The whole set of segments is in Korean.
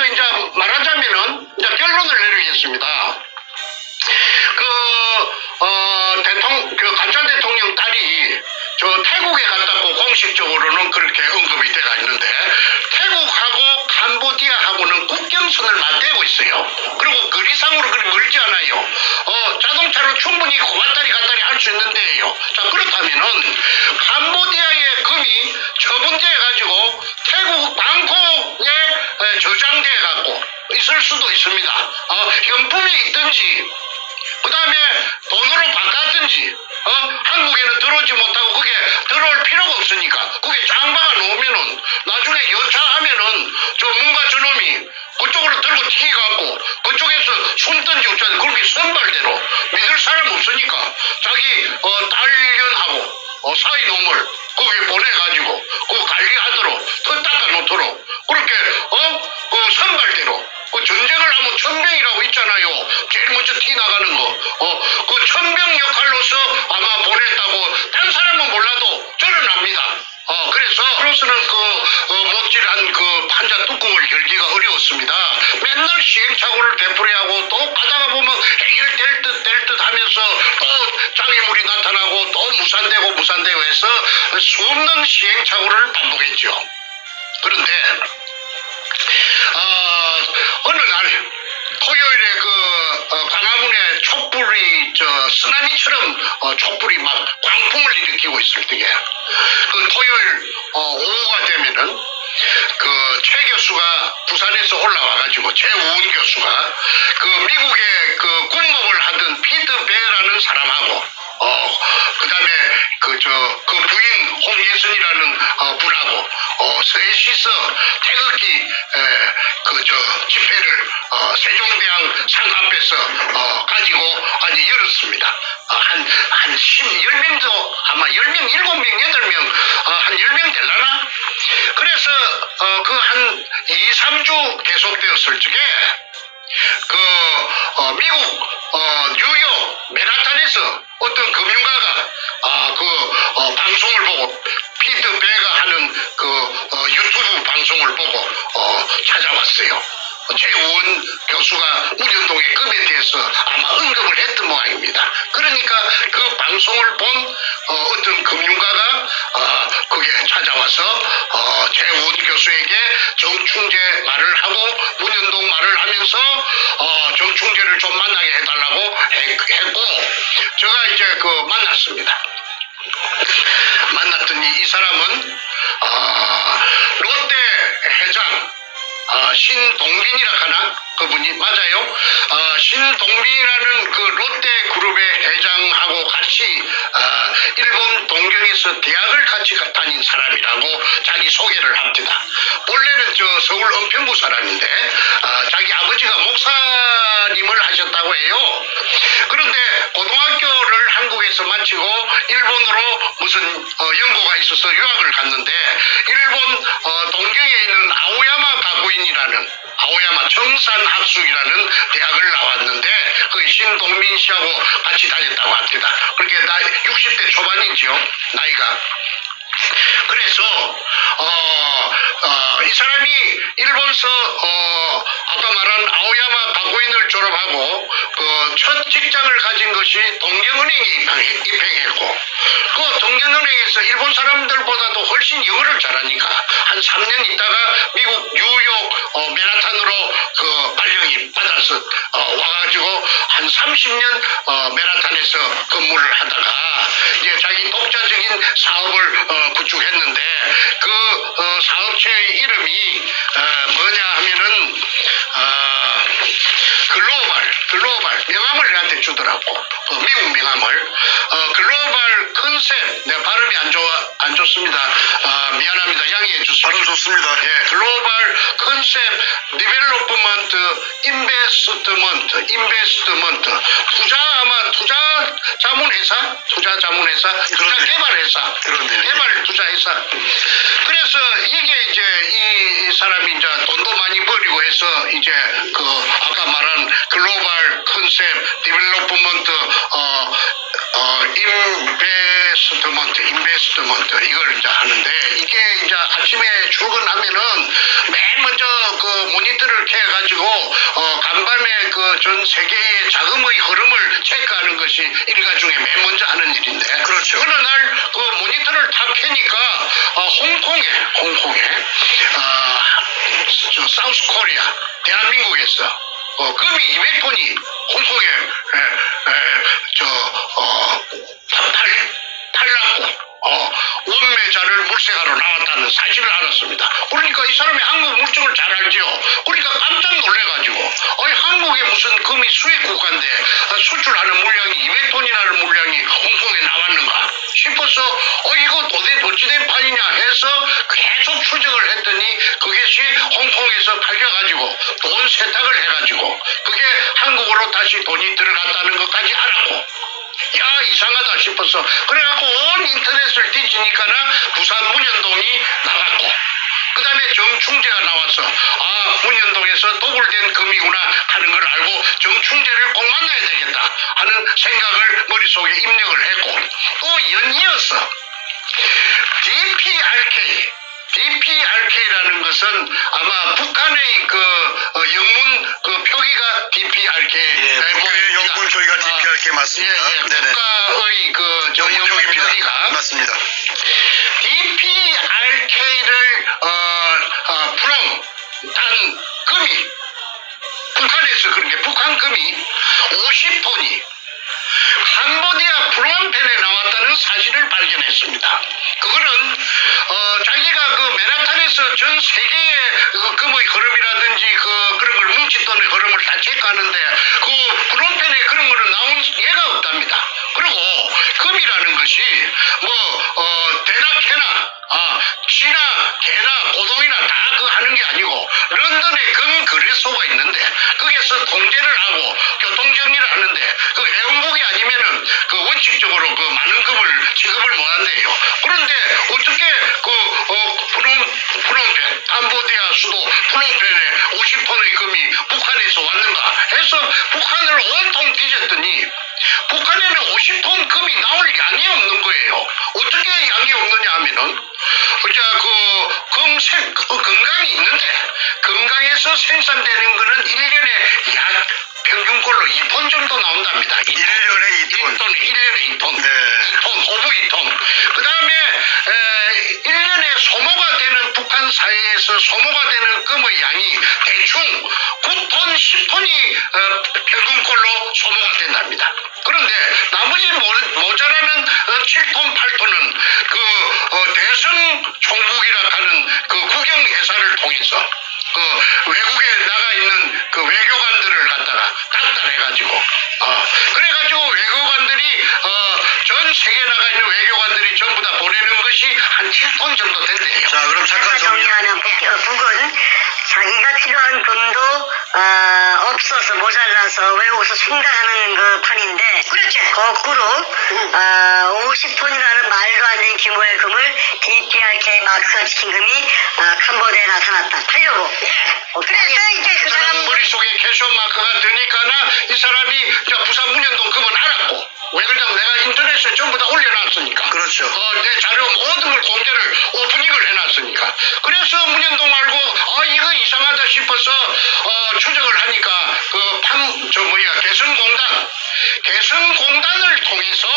그래서 이제 말하자면은 이제 결론을 내리겠습니다. 그 가짜 대통령 딸이 저 태국에 갔다고 공식적으로는 그렇게 언급이 돼가 있는데 태국하고 캄보디아하고는 국경선을 맞대고 있어요. 그리고 거리상으로 그리 멀지 않아요. 자동차로 충분히 왔다리 갔다리 할 수 있는 데예요. 자, 그렇다면은 캄보디아의 금이 처분돼가지고 태국 방콕에 저장돼갖고 있을 수도 있습니다. 현품이 있든지 그 다음에 돈으로 바꿨든지 한국에는 들어오지 못하고 그게 들어올 필요가 없으니까 그게 짱박아 놓으면은 나중에 여차하면은 저 문가 저놈이 그쪽으로 들고 튀겨갖고 그쪽에서 숨든지 어쩌든 그렇게 선발대로 믿을 사람 없으니까 자기 딸년하고 사이놈을 거기에 보내가지고 그 관리하도록 터 닦아놓도록 그렇게 그 선발대로 그 전쟁을 하면 천병이라고 있잖아요. 제일 먼저 티 나가는 거. 그 천병 역할로서 아마 보냈다고 딴 사람은 몰라도 저는 압니다. 그래서는 못질한 그 판자 뚜껑을 열기가 어려웠습니다. 맨날 시행착오를 되풀이하고 또 가다가 보면 해결될 듯 하면서 또 장애물이 나타나고 또 무산되고 해서 수없는 시행착오를 반복했죠. 그런데 어느 날 토요일에 광화문에 촛불이 쓰나미처럼 촛불이 막 광풍을 일으키고 있을 때에 그 토요일 오후가 되면은 그 최 교수가 부산에서 올라와가지고 최우은 교수가 그 미국에 그 군목을 하던 피트 베어라는 사람하고 그다음에 그 부인 홍예순이라는 분하고 셋이서 태극기 집회를 세종대왕 상 앞에서 가지고 열었습니다. 한 10명도 아마 10명, 7명, 8명 한 10명 될라나? 그래서 그 한 2, 3주 계속되었을 적에 미국 뉴욕 맨하탄에서 어떤 금융가가 방송을 보고 피트 베가 하는 유튜브 방송을 보고 찾아왔어요. 최우원 교수가 문현동의 금에 대해서 아마 언급을 했던 모양입니다. 그러니까 그 방송을 본 어떤 금융가가 그게 찾아와서 최우원 교수에게 정충재 말을 하고 문현동 말을 하면서 정충재를 좀 만나게 해달라고 했고 제가 이제 만났습니다. 만났더니 이 사람은 롯데 회장 신동빈이라 하나? 그분이 맞아요. 신동빈이라는 그 롯데그룹의 회장하고 같이 일본 동경에서 대학을 같이 다닌 사람이라고 자기 소개를 합니다. 원래는 서울 은평구 사람인데 자기 아버지가 목사님을 하셨다고 해요. 그런데 고등학교를 한국에서 마치고 일본으로 무슨 연고가 있어서 유학을 갔는데 일본 동경에 있는 아오야마 가쿠인이라는 아오야마 청산학숙이라는 대학을 나왔는데 그 신동민 씨하고 같이 다녔다고 합니다. 그렇게 60대 초반이지요, 나이가. 그래서 이 사람이 일본서 아까 말한 아오야마 가쿠인을 졸업하고 그 첫 직장을 가진 것이 동경은행에 입행했고 그 동경은행에서 일본 사람들보다도 훨씬 영어를 잘하니까 한 3년 있다가 미국 뉴욕 맨하탄으로 발령이 받아서 와가지고 한 30년 맨하탄에서 근무를 하다가 이제 자기 독자적인 사업을 구축했는데 그 사업체의 이름이 뭐냐 하면은 글로벌 명함을 내한테 주더라고. 미국 명함을 글로벌 컨셉 내가 발음이 안 좋습니다. 미안합니다. 양해해 주세요. 발음 좋습니다. 예, 글로벌 컨셉 디벨로프먼트 인베스트먼트 투자 자문회사 투자 개발회사 그렇네요. 개발 투자회사. 그래서 이게 이제 이 사람이 이제 돈도 많이 벌이고 해서 이제 아까 말한 글로벌 컨셉 디벨로프먼트 인베스트먼트 이걸 이제 하는데 이게 이제 아침에 출근하면은 맨 먼저 그 모니터를 켜가지고 간밤에 그 전 세계의 자금의 흐름을 체크하는 것이 일가 중에 맨 먼저 하는 일인데 그렇죠. 어느 날 그 모니터를 다 켜니까 홍콩에 저 사우스 코리아 대한민국에서 금이 200톤이 홍콩에 팔랐고 원매자를 물색하러 나왔다는 사실을 알았습니다. 그러니까 이 사람이 한국 물정을 잘 알죠. 그러니까 깜짝 놀래가지고 한국에 무슨 금이 수입 국가인데 수출하는 물량이 200톤이라는 물량이 홍콩에 나왔는가 싶어서 이거 도대체 어찌된 판이냐 해서 계속 추적을 했더니 그것이 홍콩에서 팔려가지고 돈 세탁을 해가지고 그게 한국으로 다시 돈이 들어갔다는 것까지 알았고 야 이상하다 싶어서 그래갖고 온 인터넷을 뒤지니까는 부산 문현동이 나왔고 그 다음에 정충재가 나와서 문현동에서 도굴된 금이구나 하는 걸 알고 정충재를 꼭 만나야 되겠다 하는 생각을 머릿속에 입력을 했고 또 연이어서 DPRK라는 것은 아마 북한의 그 영문 그 표기가 DPRK. 예, 북한의 영문 표기가 DPRK 맞습니다. 예, 네네. 국가의 그 영문 표기가 맞습니다. DPRK를 단 금이 북한에서 그런 게 북한 금이 50톤이 캄보디아 프놈펜에 나왔다는 사실을 발견했습니다. 그거는 자기가 그 맨하탄에서 전 세계의 그 금의 흐름이라든지 그런 걸 뭉칫돈의 흐름을 다 체크하는데 그 프놈펜에 그런 거는 나온 예가 없답니다. 그리고 금이라는 것이 대나 캐나 지나 개나 고동이나 다 그 하는 게 아니고 런던에 금 거래소가 있는데 거기서 통제를 하고 교통정리를 하는데 그 회원국이 아니면은 그 원칙적으로 그 많은 금을 지급을 못 한대요. 그런데 어떻게 프놈펜 캄보디아 수도 프놈펜에 50톤의 금이 북한에서 왔는가 해서 북한을 온통 뒤졌더니 북한에는 50톤 금이 나올 양이 없는 거예요. 어떻게 양이 없느냐 하면은 금강이 있는데 금강에서 생산되는 거는 1년에 약 평균꼴로 2톤 정도 나온답니다. 1년에 2톤. 1년에 2톤. 네. 2톤, 호부 2톤. 그 다음에 1년에 소모가 되는 북한 사회에서 소모가 되는 금의 양이 대충 9톤, 10톤이 평균꼴로 소모가 된답니다. 그런데 나머지 모자라는 7톤, 8톤은 대성 총국이라 하는 그 국영회사를 통해서 외국에 나가 있는 그 외교관들을 갖다가 닥달해가지고 그래가지고 외교관들이 전 세계에 나가 있는 외교관들이 전부 다 보내는 것이 한 7톤 정도 된대요. 자, 그럼 잠깐 정리하면 북은 자기가 필요한 금도 없어서 모자라서 외국에서 충당하는 그 판인데 그렇지. 거꾸로 50톤이라는 말도 안 되는 규모의 금을 DPRK 마크가 지킨 금이 캄보디아에 나타났다. 팔려고. 그래서 이제 그 사람 머릿속에 캐쇼 마크가 드니까는 이 사람이 부산 문현동 금은 알았고 왜 그러냐면 내가 인터넷에 전부 다 올려놨으니까. 그렇죠. 내 자료 모든 걸 공개를 오프닝을 해놨으니까. 그래서 문현동 알고 이거 이상하다 싶어서 추적을 하니까 개성공단을 통해서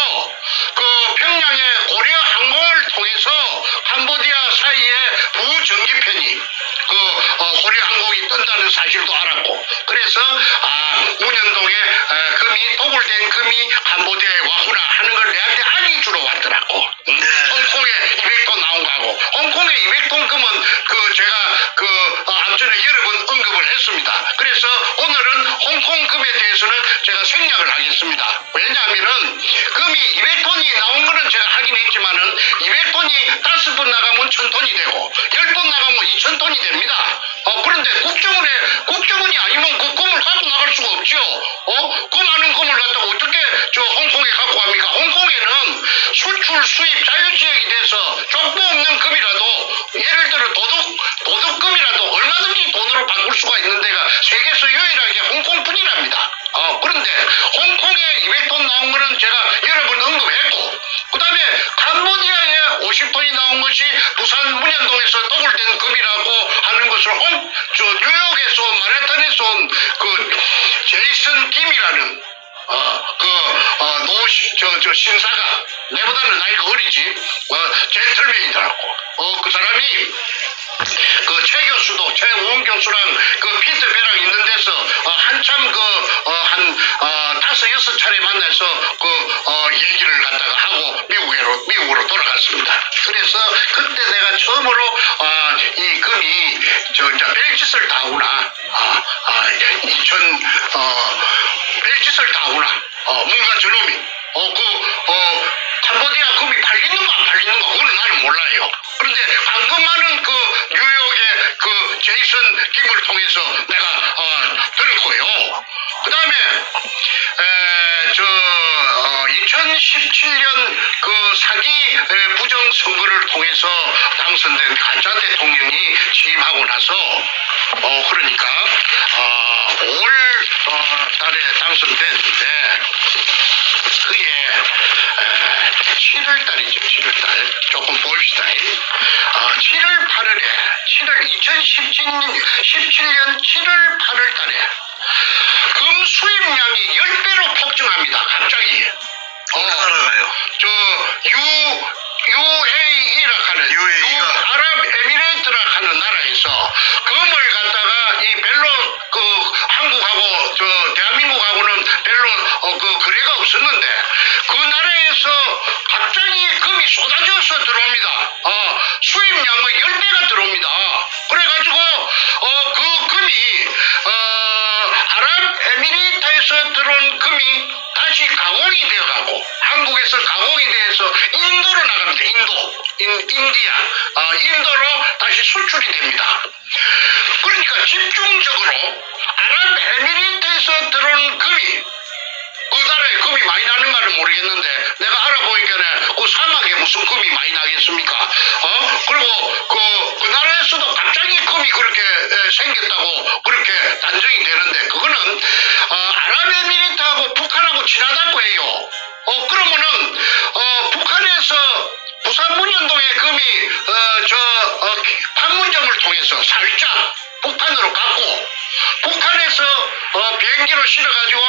그 평양의 고려 항공을 통해서 캄보디아 사이에 부전기편이 고려 항공이 뜬다는 사실도 알았고 그래서 문현동에 금이 도굴된 금이 캄보디아에 왔구나 하는 걸 내한테 알기 주로 왔더라고. 네. 홍콩에 200톤 나온 거하고 홍콩에 200톤 금은 제가 앞전에 여러 번 언급을 했습니다. 그래서 오늘은 홍콩 금에 대해서는 제가 생략을 하겠습니다. 왜냐하면은 금이 200톤이 나온 거는 제가 하긴 했지만은 200톤이 5번 나가면 1000톤이 되고 10번 나가면 2000톤이 됩니다. 그런데 국정원이 아니면 그 금을 갖고 나갈 수가 없죠. 그 많은 금을 갖다가 어떻게 홍콩에 갖고 갑니까? 홍콩에는 수출 수입 자유지역이 돼서 족보 없는 금이라도 예를 들어 도둑금이라도 얼마든지 돈으로 바꿀 수가 있는 데가 세계에서 유일하게 홍콩뿐이랍니다. 그런데 홍콩에 200톤 나온 거는 제가 여러 번 언급했고 그다음에 그다음에 캄보디아에 50톤이 나온 것이 부산 문현동에서 도굴된 금이라고 하는 것을 뉴욕에서 온 마레탄에서 온 그 제이슨 김이라는 신사가 내보다는 나이가 어리지 젠틀맨이더라고. 그 사람이 그 최 교수도 최우은 교수랑 그 피트 배랑 있는 데서 한참 한 5-6차례 만나서 얘기를 갖다가 하고 미국으로 돌아갔습니다. 그래서 그때 내가 처음으로 이 금이 이제 별짓을 다 하구나. 별짓을 다 하구나. 뭔가 저놈이 캄보디아 금이 팔리는 거 안 팔리는 거 그거는 나는 몰라요. 그런데 방금 하는 그 뉴욕의 그 제이슨 김을 통해서 내가 들었고요. 그 다음에 2017년 그 사기 부정 선거를 통해서 당선된 가짜 대통령이 취임하고 나서 그러니까 5월 달에 당선됐는데 그게 7월 달이죠. 7월 달. 조금 봅시다. 7월 8월에 2017년 7월 8월 달에 금 수입량이 10배로 폭증합니다. 갑자기. 어느 나라 가요? UAE라 하는 UAE가 아랍에미레이트라 하는 나라에서 금을 갖다가 이 별로 한국하고 대한민국하고는 별로 거래가 없었는데 그 나라에서 갑자기 금이 쏟아져서 들어옵니다. 수입량의 10배가 들어옵니다. 그래가지고 그 금이 아랍에미레이트에서 들어온 금이 다시 가공이 되어가고 한국에서 가공이 돼서 인도로 나갑니다. 인도로 다시 수출이 됩니다. 그러니까 집중적으로 아랍에미리트에서 들어온 금이 그 나라에 금이 많이 나는가는 모르겠는데 내가 알아보니까 그 사막에 무슨 금이 많이 나겠습니까? 그리고 그 나라에서도 갑자기 금이 그렇게 생겼다고 그렇게 단정이 되는데 그거는 아랍에미리트하고 북한하고 친하다고 해요. 그러면은 북한에서 부산 문현동의 금이 판문점을 통해서 살짝 북한으로 갔고 북한에서 비행기로 실어가지고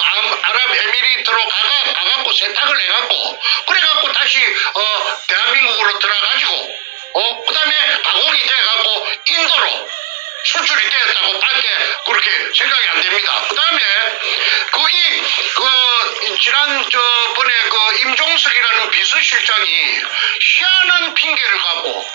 아랍에미리트로 가갖고 세탁을 해갖고 그래갖고 다시 대한민국으로 들어가가지고 그 다음에 가공이 돼갖고 인도로 수출이 되었다고 밖에 그렇게 생각이 안 됩니다. 그 다음에 지난번에 임종석이라는 비서실장이 희한한 핑계를 갖고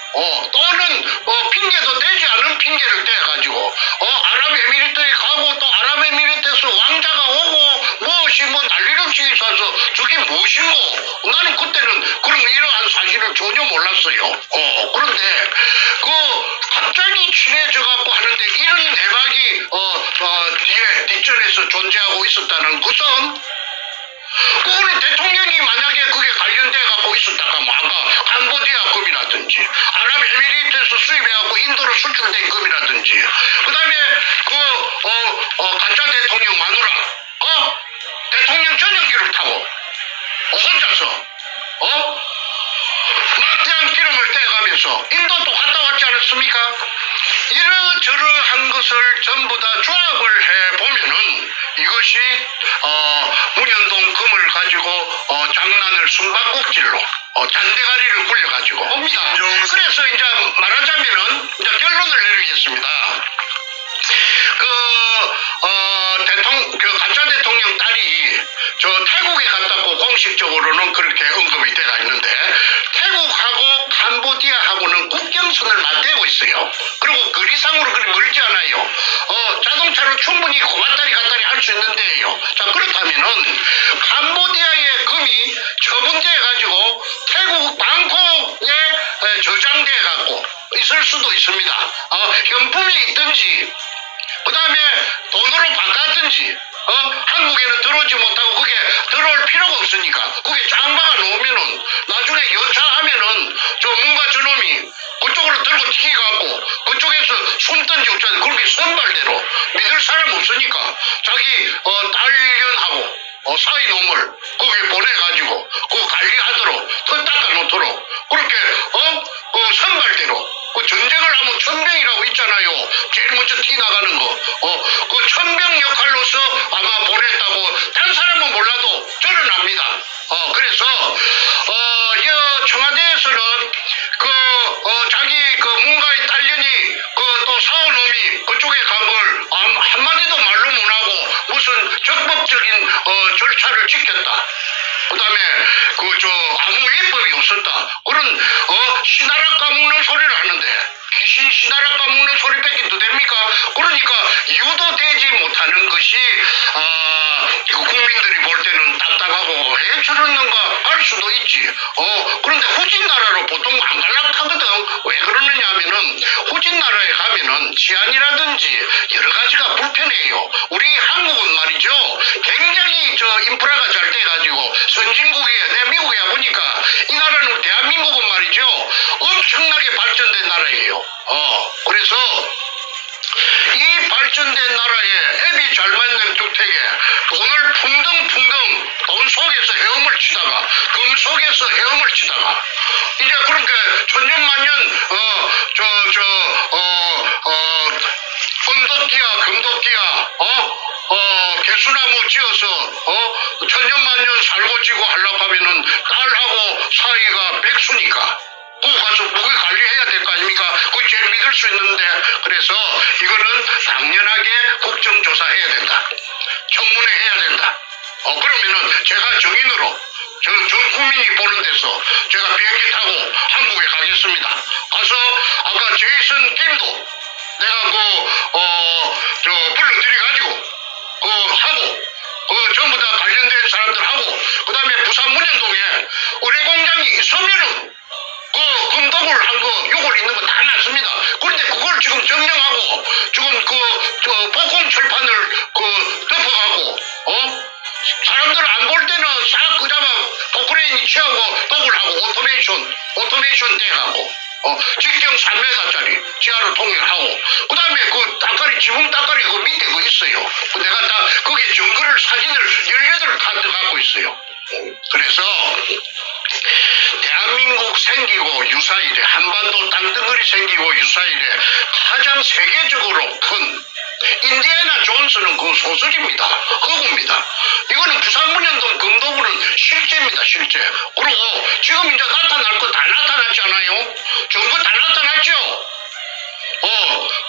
또는 핑계도 되지 않은 핑계를 대가지고 아랍에미리트에 가고 또 아랍에미리트에서 왕자가 오고 무엇이 난리를 치기 싸서 저게 무엇인고 나는 그때는 그런 이러한 사실을 전혀 몰랐어요. 그런데 갑자기 친해져 갖고 하는데 이런 대박이 뒷전에서 존재하고 있었다는 것은 우리 대통령이 만약에 그게 관련돼 갖고 있었다 하면 아까 캄보디아 금이라든지 아랍에미리트에서 수입해갖고 인도로 수출된 금이라든지 그 다음에 가짜 대통령 마누라 대통령 전용기를 타고 혼자서 막대한 기름을 떼가면서 인도도 갔다 왔지 않았습니까? 이러저러한 것을 전부 다 조합을 해보면은 이것이 문현동 금을 가지고 장난을 숨바꼭질로 잔대가리를 굴려가지고 옵니다. 그래서 이제 말하자면은 이제 결론을 내리겠습니다. 가짜 대통령 딸이 태국에 갔다고 공식적으로는 그렇게 언급이 돼가 있는데 태국하고 캄보디아하고는 국경선을 맞대고 있어요. 그리고 거리상으로 그리 멀지 않아요. 자동차로 충분히 왔다리 갔다리 할 수 있는 데예요. 자, 그렇다면은 캄보디아의 금이 처분돼가지고 태국 방콕에 저장돼갖고 있을 수도 있습니다. 현품이 있든지 그 다음에 돈으로 바꿨든지 한국에는 들어오지 못하고 그게 들어올 필요가 없으니까 그게 짱박아 놓으면은 나중에 여차하면은 뭔가 저놈이 그쪽으로 들고 튀겨갖고 그쪽에서 숨든지 어쩌든지 그렇게 선발대로 믿을 사람 없으니까 자기 딸년하고 사이놈을 거기에 보내가지고 그거 관리하도록 더 닦아놓 그렇게 그 선발대로 그 전쟁을 하면 천병이라고 있잖아요. 제일 먼저 티 나가는 거. 그 천병 역할로서 아마 보냈다고 딴 사람은 몰라도 저는 압니다. 그래서 이 청와대에서는 자기 그 문가의 딸년이 그 또 사오놈이 그쪽에 간 걸 한마디도 말로 못하고 무슨 적법적인 절차를 지켰다. 그다음에 아무 위법이 없었다. 그런 시나라 까먹는 소리를 하는데 귀신 시나라 까먹는 소리밖에 더 됩니까? 그러니까 유도되지 못하는 것이 그 국민들이 볼 때는 답답하고 왜 저러는가 할 수도 있지. 그런데 후진 나라로 보통 안 갈락하거든. 왜 그러느냐 하면은 후진 나라에 가면은 치안이라든지 여러 가지가 불편해요. 우리 한국은 말이죠. 굉장히 인프라가 잘 돼가지고 선진국이에요. 내 미국에 보니까 이 나라는 대한민국은 말이죠. 엄청나게 발전된 나라예요. 그래서 이 발전된 나라에 앱이 잘 맞는 주택에 돈을 풍덩풍덩 돈 속에서 헤엄을 치다가 금 속에서 헤엄을 치다가 이제 그렇게 천년만년 은도띠야 금도띠야 개수나무 지어서 천년만년 살고 지고 하려고 하면은 딸하고 사이가 백수니까 그 가서 무기 관리해야 될 거 아닙니까? 그게 제일 믿을 수 있는데 그래서 이거는 당연하게 국정조사해야 된다. 청문회 해야 된다. 그러면은 제가 정인으로 전 국민이 보는 데서 제가 비행기 타고 한국에 가겠습니다. 가서 아까 제이슨 김도 내가 불러들여가지고 하고 전부 다 관련된 사람들하고 그 다음에 부산 문현동에 의뢰공장이 있으면은 금독을 한 거, 요걸 있는 거 다 났습니다. 그런데 그걸 지금 점령하고, 지금 복권 철판을 덮어가고, 사람들 안 볼 때는 싹 그자마 포크레인이 취하고 독을 하고 오토메이션 돼가고, 직경 3m짜리 지하로 통일하고, 그 다음에 지붕 따까리 그 밑에 있어요. 내가 다 거기에 증거를 사진을 18카드 갖고 있어요. 그래서, 대한민국 생기고 유사일에 한반도 땅덩어리 생기고 유사일에 가장 세계적으로 큰 인디애나 존스는 그 소설입니다. 허구입니다. 이거는 부산문현동 금도구는 실제입니다. 실제. 그리고 지금 이제 나타날 거 다 나타났지 않아요? 전부 다 나타났죠?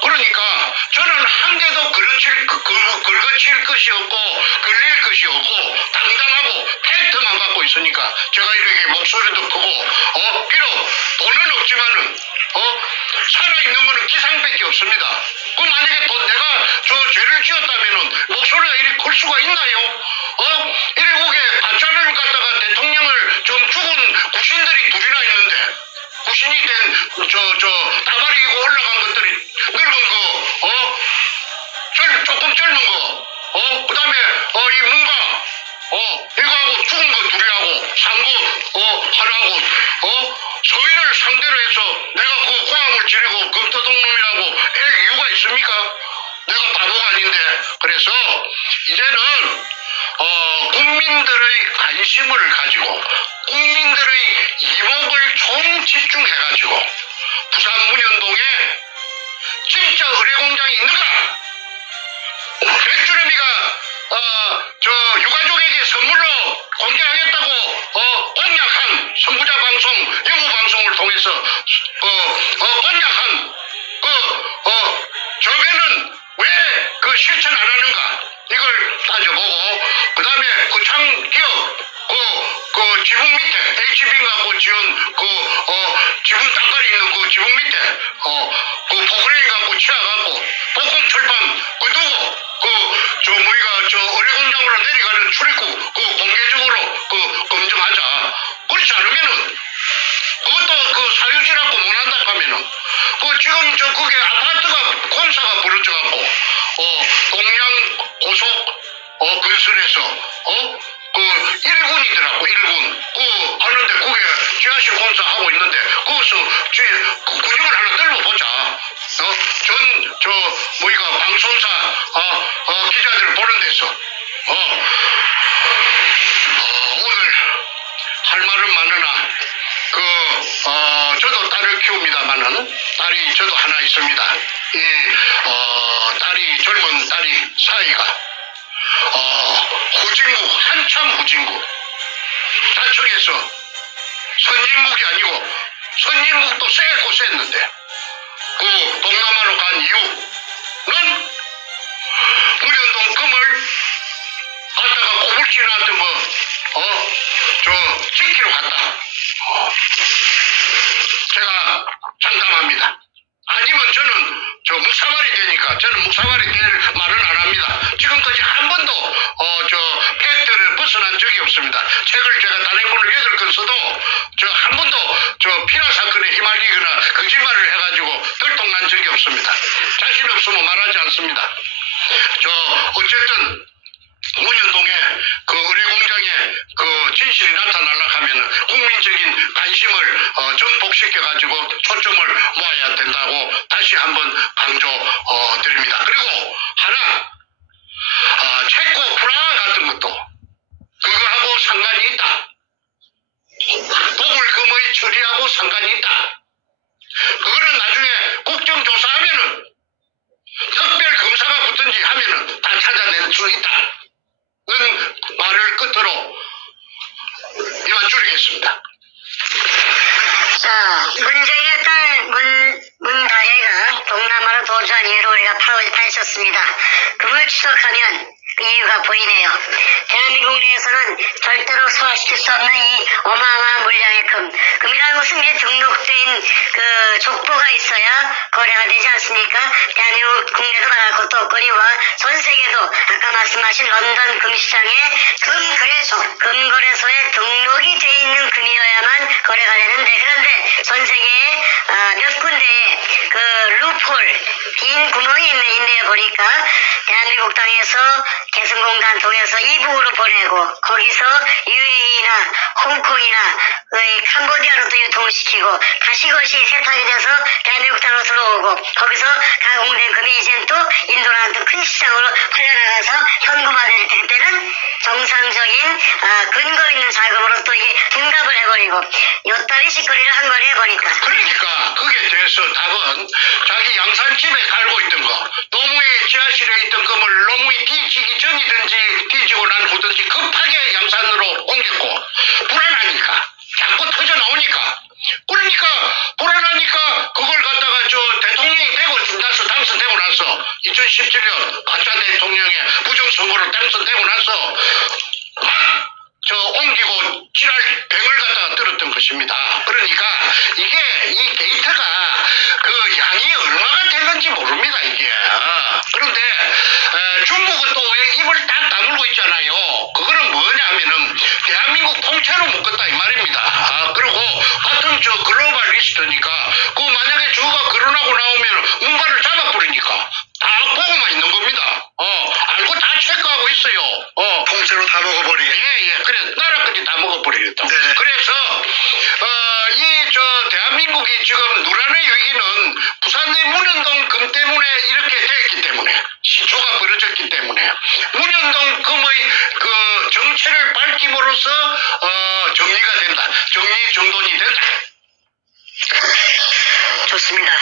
그러니까 저는 한 개도 긁어칠 것이 없고 걸릴 것이 없고 당당하고 팩트만 갖고 있으니까 제가 이렇게 목소리도 크고 비록 돈은 없지만은 살아있는 거는 기상밖에 없습니다. 그 만약에 내가 죄를 지었다면은 목소리가 이렇게 클 수가 있나요? 일국에 가짜를 갖다가 대통령을 지금 죽은 구신들이 둘이나 있는데 구신이 된 따발이 이고 올라간 것들이 늙은 거 조금 젊은 거 그 다음에 이 문가 이거하고 죽은 거 둘이하고 상고 하나하고 서인을 상대로 해서 내가 그 고함을 지르고 금도둑놈이라고 할 이유가 있습니까? 내가 바보가 아닌데. 그래서 이제는 국민들의 관심을 가지고 국민들의 이목을 총 집중해가지고 부산 문현동에 진짜 의뢰공장이 있는가? 백주름이가 유가족에게 선물로 공개하겠다고 공약한 선구자 방송, 영우 방송을 통해서 공약한 저게는 왜 실천 안 하는가? 이걸 따져보고 그 다음에 그 기업 지붕 밑에 HB 갖고 지은 지붕 땅깔이 있는 그 지붕 밑에 포크레인 갖고 치아갖고 복권 철판 두고 의뢰공장으로 내려가는 출입구 공개적으로 검증하자. 그렇지 않으면은 그것도 사유지라고 못한다 하면은 지금 그게 아파트가 콘사가 부러져갖고 동양 고속 건설에서 1군이더라고 1군 하는데 그게 지하실 공사 하고 있는데 거기서 근육을 하나 떨어보자. 방송사 기자들 보는 데서 오늘 할 말은 많으나 저도 딸을 키웁니다만은 딸이 저도 하나 있습니다. 딸이 젊은 딸이 사이가 후진국 한참 후진국 자청해서 선진국이 아니고 선진국도 쎄고 쎘는데 그 동남아로 간 이유는 문현동 금을 갖다가 고불지 나왔던 저 지키러 갔다. 제가 장담합니다. 아니면 저는 저 묵사발이 되니까 저는 묵사발이 될 말은 안 합니다. 지금까지 한 번도 저 팩트를 벗어난 적이 없습니다. 책을 제가 단행본을 8권 써도 저 한 번도 저 피라 사건에 휘말리거나 거짓말을 해가지고 들통난 적이 없습니다. 자신 없으면 말하지 않습니다. 저 어쨌든 문현동에 그 의뢰공장에 그 진실이 나타나려 하면 국민적인 관심을 전복시켜가지고 초점을 모아야 된다고 다시 한번 강조 드립니다. 그리고 하나 체코 프라하 같은 것도 그거하고 상관이 있다. 도굴금의 처리하고 상관이 있다. 그거는 나중에 국정조사하면은 특별 검사가 붙든지 하면은 다 찾아낼 수 있다. 는 말을 끝으로 이만 줄이겠습니다. 자, 문재인의 딸 문다혜가 동남아로 도주한 이유를 우리가 파헤쳤습니다. 금을 추적하면 그 이유가 보이네요. 대한민국 내에서는 절대로 소화시킬 수 없는 이 어마어마한 물량의 금이라는 것은 이제 등록된 그 족보가 있어야 거래가 되지 않습니까? 대한민국 국내도 말할 것도 없거니와 전 세계도 아까 말씀하신 런던 금시장의 금거래소에 등록이 돼 있는 금이어야만 거래가 되는데, 그런데 전 세계에 몇 군데에 그 루폴 빈 구멍이 있네요. 보니까 대한민국 땅에서 개성공단 통해서 이북으로 보내고 거기서 UAE나 홍콩이나 캄보디아로 또 유통을 시키고 다시 그것이 세탁이 돼서 대한민국 땅으로 들어오고 거기서 가공된 금이 이젠 또 인도라는 또 큰 시장으로 팔려나가서 현금화될 때는 정상적인 근거 있는 자금으로 또 이게 둔갑을 해버리고 요따리 짓거리를 한 거네 보니까. 그러니까 그게 돼서 답은 자기 양산집에 갈고 있던 거, 노무의 지하실에 있던 금을 노무이 뒤지기 전이든지 뒤지고 난 후든지 급하게 양산으로 옮겼고 불안하니까 자꾸 터져 나오니까, 그러니까 불안하니까 그걸 갖다가 저 대통령이 되고 나서 당선되고 나서 2017년 가짜 대통령의 부정선거로 당선되고 나서 막 저 옮기고 지랄 병을 갖다가 들었던 것입니다. 그러니까 이게 이 데이터가 그 양이 얼마가 되는지 모릅니다 이게. 그런데 중국은 또 왜 입을 딱 다물고 있잖아요. 그거는 뭐냐면은 대한민국 통째로 묶었다 이 말입니다. 그리고 같은 저 글로벌 리스트니까 그 만약에 저가 거론하고 나오면 뭔가를 잡아버리니까 다 보고만 있는 겁니다. 알고 다 체크하고 있어요. 통째로 다 먹어버리게. 예. 그래 나라까지 다 먹어버리겠다. 네네. 그래서 이 저 대한민국이 지금 누란의 위기는 부산의 문현동 금 때문에 이렇게 됐기 때문에, 시초가 벌어졌기 때문에 문현동 금의 그 정체를 밝힘으로써 정리가 된다. 정리 정돈이 된다. 좋습니다.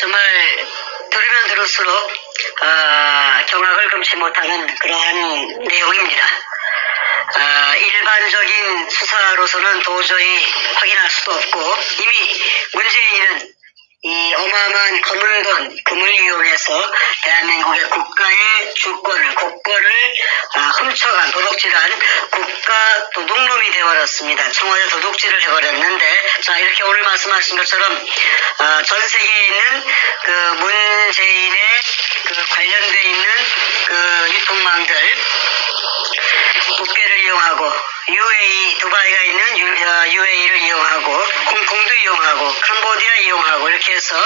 정말 들으면 들을수록 경악을 금치 못하는 그러한 내용입니다. 일반적인 수사로서는 도저히 확인할 수도 없고 이미 문재인은 이 어마어마한 검은 돈, 금을 이용해서 대한민국의 국가의 주권을, 국권을 훔쳐간, 도둑질한 국가 도둑놈이 되어버렸습니다. 청와대 도둑질을 해버렸는데, 자, 이렇게 오늘 말씀하신 것처럼 전 세계에 있는 그 문재인의 그 관련돼 있는 그 유통망들, 국계를 이용하고 UAE, 두바이가 있는 UAE를 이용하고 홍콩도 이용하고 캄보디아 이용하고 이렇게 해서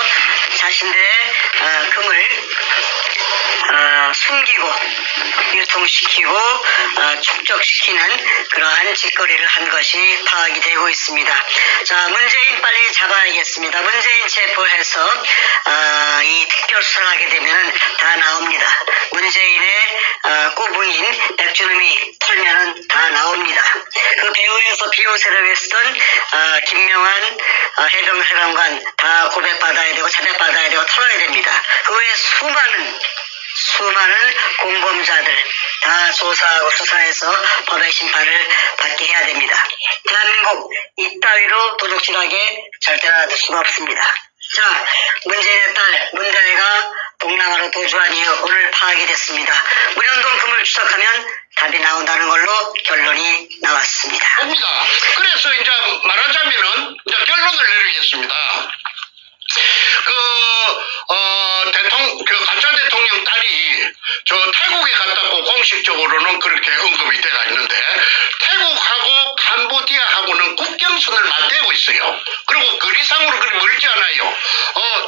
자신들의 금을 숨기고 유통시키고 축적시키는 그러한 짓거리를 한 것이 파악이 되고 있습니다. 자, 문재인 빨리 잡아야겠습니다. 문재인 체포해서 이 특별 수사를 하게 되면 다 나옵니다. 문재인의 꼬부인 백준음이 털면은 다 나옵니다. 그 배우에서 비호세를 했던 김명한 해병사령관 다 고백받아야 되고 자백받아야 되고 털어야 됩니다. 그 외에 수많은 공범자들 다 조사하고 수사해서 법의 심판을 받게 해야 됩니다. 대한민국 이따위로 도둑질하게 절대 놔둘 수가 없습니다. 자, 문재인의 딸 문다혜가 동남아로 도주한 이후 오늘 파악이 됐습니다. 문현동 금을 추적하면 답이 나온다는 걸로 결론이 나왔습니다. 봅니다. 그래서 이제 말하자면은 이제 결론을 내리겠습니다. 가짜 대통령 딸이 저 태국에 갔다고 공식적으로는 그렇게 언급이 돼가 있는데 태국하고 캄보디아하고는 국경선을 맞대고 있어요. 그리고 거리상으로 그리 멀지 않아요.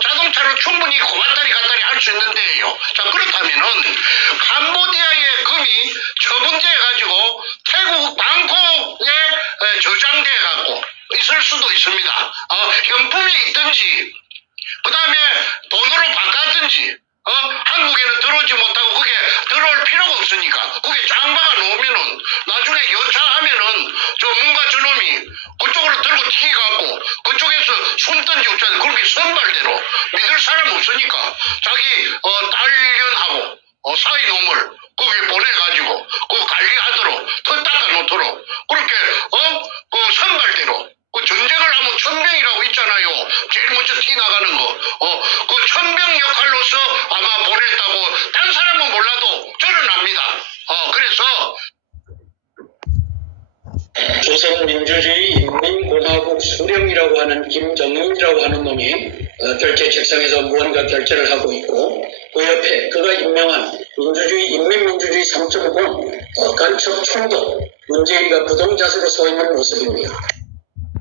자동차로 충분히 고갔다리 갔다리 할 수 있는데요. 자, 그렇다면은 캄보디아의 금이 처분돼가지고 태국 방콕에 저장돼갖고 있을 수도 있습니다. 현품이 있든지 그 다음에 돈으로 바꿨든지 한국에는 들어오지 못하고 그게 들어올 필요가 없으니까 그게 짱 박아 놓으면은 나중에 여차하면은 저 문가 저놈이 그쪽으로 들고 튀어갖고 그쪽에서 숨든지 어쩌든 그렇게 선발대로 믿을 사람 없으니까 자기 딸년하고 사이 놈을 거기에 보내가지고 그 관리하도록 터 닦아 놓도록 그렇게 그 선발대로 그 전쟁을 하면 천병이라고 있잖아요. 제일 먼저 티 나가는 거. 그 천병 역할로서 아마 보냈다고 딴 사람은 몰라도 저는 압니다. 그래서 조선민주주의 인민공화국 수령이라고 하는 김정은이라고 하는 놈이 결제 책상에서 무언가 결제를 하고 있고 그 옆에 그가 임명한 인민민주주의 3.0 간첩 총독 문재인과 부동자세로 서 있는 모습입니다.